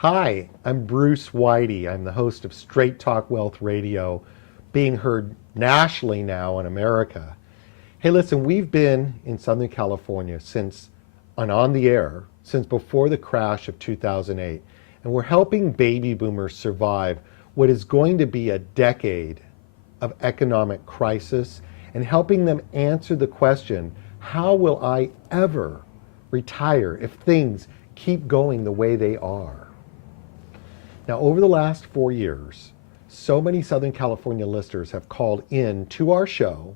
Hi, I'm Bruce Weide. I'm the host of Straight Talk Wealth Radio, being heard nationally now in America. Hey, listen, we've been in Southern California since, and on the air, since before the crash of 2008, and we're helping baby boomers survive what is going to be a decade of economic crisis and helping them answer the question, how will I ever retire if things keep going the way they are? Now, over the last 4 years, so many Southern California listeners have called in to our show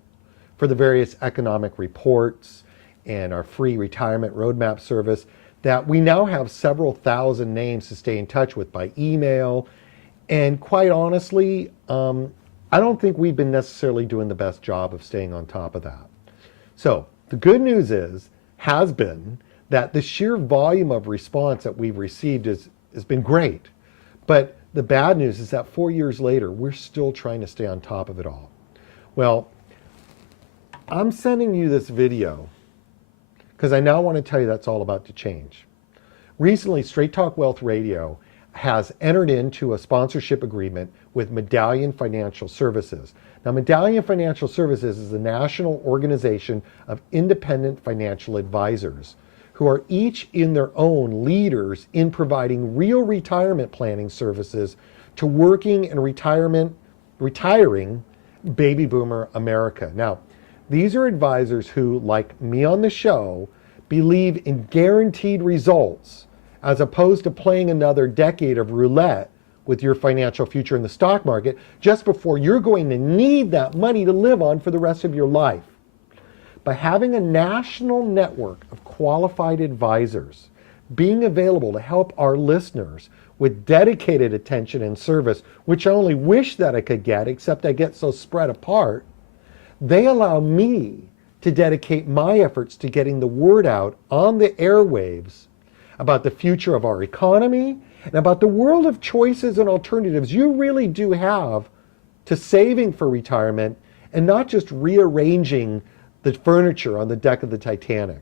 for the various economic reports and our free retirement roadmap service that we now have several thousand names to stay in touch with by email. And quite honestly, I don't think we've been necessarily doing the best job of staying on top of that. So the good news has been that the sheer volume of response that we've received has been great. But the bad news is that 4 years later, we're still trying to stay on top of it all. Well, I'm sending you this video because I now want to tell you that's all about to change. Recently, Straight Talk Wealth Radio has entered into a sponsorship agreement with Medallion Financial Services. Now, Medallion Financial Services is a national organization of independent financial advisors who are each in their own leaders in providing real retirement planning services to working and retiring baby boomer America. Now, these are advisors who, like me on the show, believe in guaranteed results as opposed to playing another decade of roulette with your financial future in the stock market just before you're going to need that money to live on for the rest of your life. By having a national network of qualified advisors being available to help our listeners with dedicated attention and service, which I only wish that I could get, except I get so spread apart, they allow me to dedicate my efforts to getting the word out on the airwaves about the future of our economy and about the world of choices and alternatives you really do have to saving for retirement and not just rearranging the furniture on the deck of the Titanic.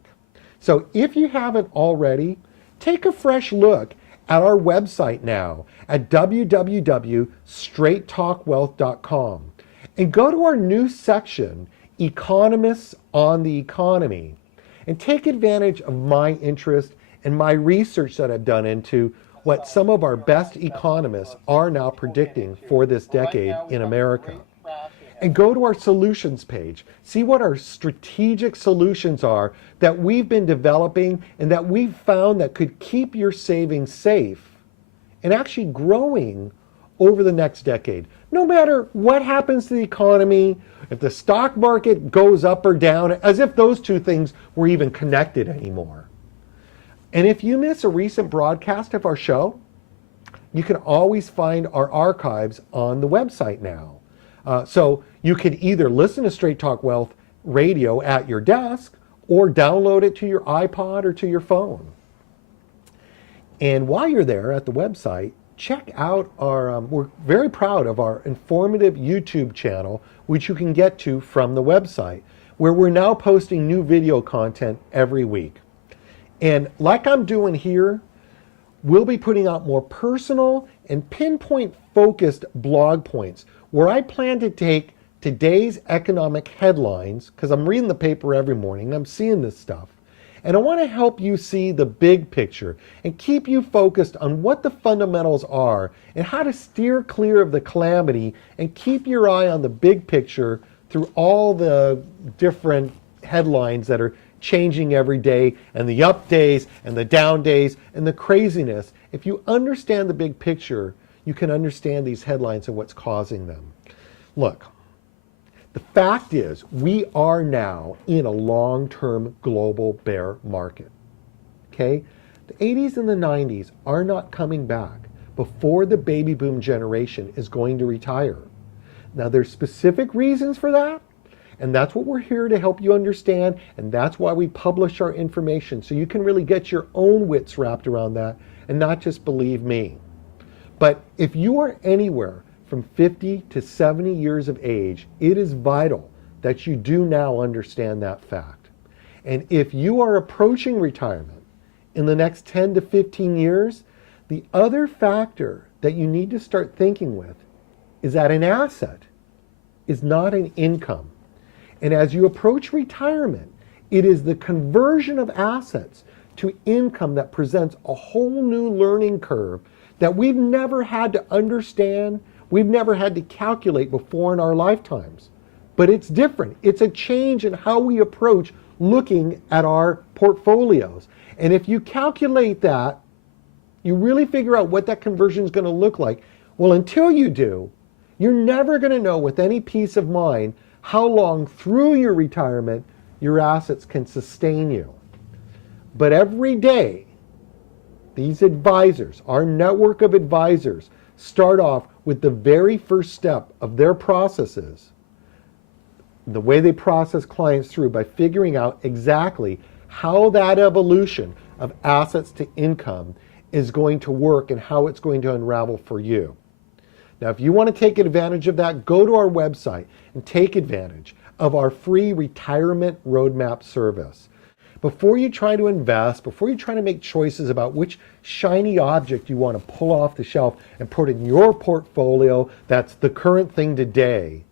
So if you haven't already, take a fresh look at our website now at www.straighttalkwealth.com and go to our new section, Economists on the Economy, and take advantage of my interest and my research that I've done into what some of our best economists are now predicting for this decade in America. And go to our solutions page. See what our strategic solutions are that we've been developing and that we've found that could keep your savings safe and actually growing over the next decade. No matter what happens to the economy, if the stock market goes up or down, as if those two things were even connected anymore. And if you miss a recent broadcast of our show, you can always find our archives on the website now. So you could either listen to Straight Talk Wealth Radio at your desk or download it to your iPod or to your phone. And while you're there at the website, check out our, we're very proud of our informative YouTube channel, which you can get to from the website, where we're now posting new video content every week. And like I'm doing here, we'll be putting out more personal and pinpoint focused blog points where I plan to take today's economic headlines, because I'm reading the paper every morning, I'm seeing this stuff, and I want to help you see the big picture and keep you focused on what the fundamentals are and how to steer clear of the calamity and keep your eye on the big picture through all the different headlines that are changing every day, and the up days and the down days and the craziness. If you understand the big picture, you can understand these headlines and what's causing them. Look, the fact is we are now in a long-term global bear market. Okay? The 80s and the 90s are not coming back before the baby boom generation is going to retire. Now, there's specific reasons for that. And that's what we're here to help you understand, and that's why we publish our information, so you can really get your own wits wrapped around that and not just believe me. But if you are anywhere from 50 to 70 years of age, it is vital that you do now understand that fact. And if you are approaching retirement in the next 10 to 15 years, The other factor that you need to start thinking with is that an asset is not an income. And as you approach retirement, it is the conversion of assets to income that presents a whole new learning curve that we've never had to understand, we've never had to calculate before in our lifetimes. But it's different. It's a change in how we approach looking at our portfolios. And if you calculate that, you really figure out what that conversion is going to look like. Well, until you do, you're never going to know with any peace of mind how long through your retirement your assets can sustain you. But every day, these advisors, our network of advisors, start off with the very first step of their processes, the way they process clients through, by figuring out exactly how that evolution of assets to income is going to work and how it's going to unravel for you. Now, if you want to take advantage of that, go to our website and take advantage of our free retirement roadmap service. Before you try to invest, before you try to make choices about which shiny object you want to pull off the shelf and put in your portfolio that's the current thing today,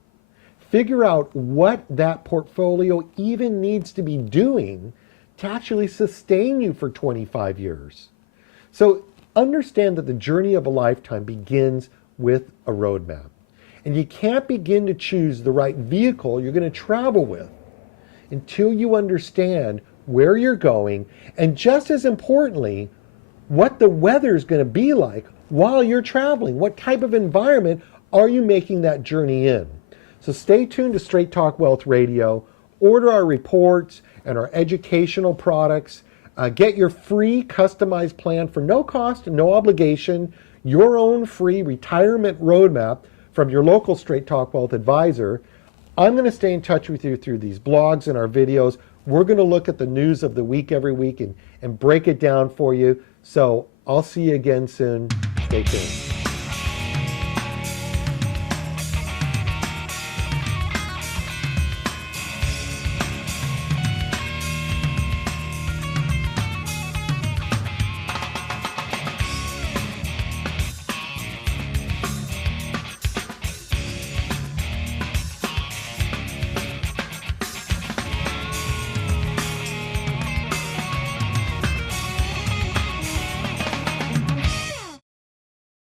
figure out what that portfolio even needs to be doing to actually sustain you for 25 years. So understand that the journey of a lifetime begins with a roadmap. And you can't begin to choose the right vehicle you're going to travel with until you understand where you're going, and just as importantly, what the weather is going to be like while you're traveling. What type of environment are you making that journey in? So stay tuned to Straight Talk Wealth Radio. Order our reports and our educational products. Get your free customized plan for no cost and no obligation, your own free retirement roadmap from your local Straight Talk Wealth advisor. I'm going to stay in touch with you through these blogs and our videos. We're going to look at the news of the week every week and break it down for you. So I'll see you again soon. Stay tuned.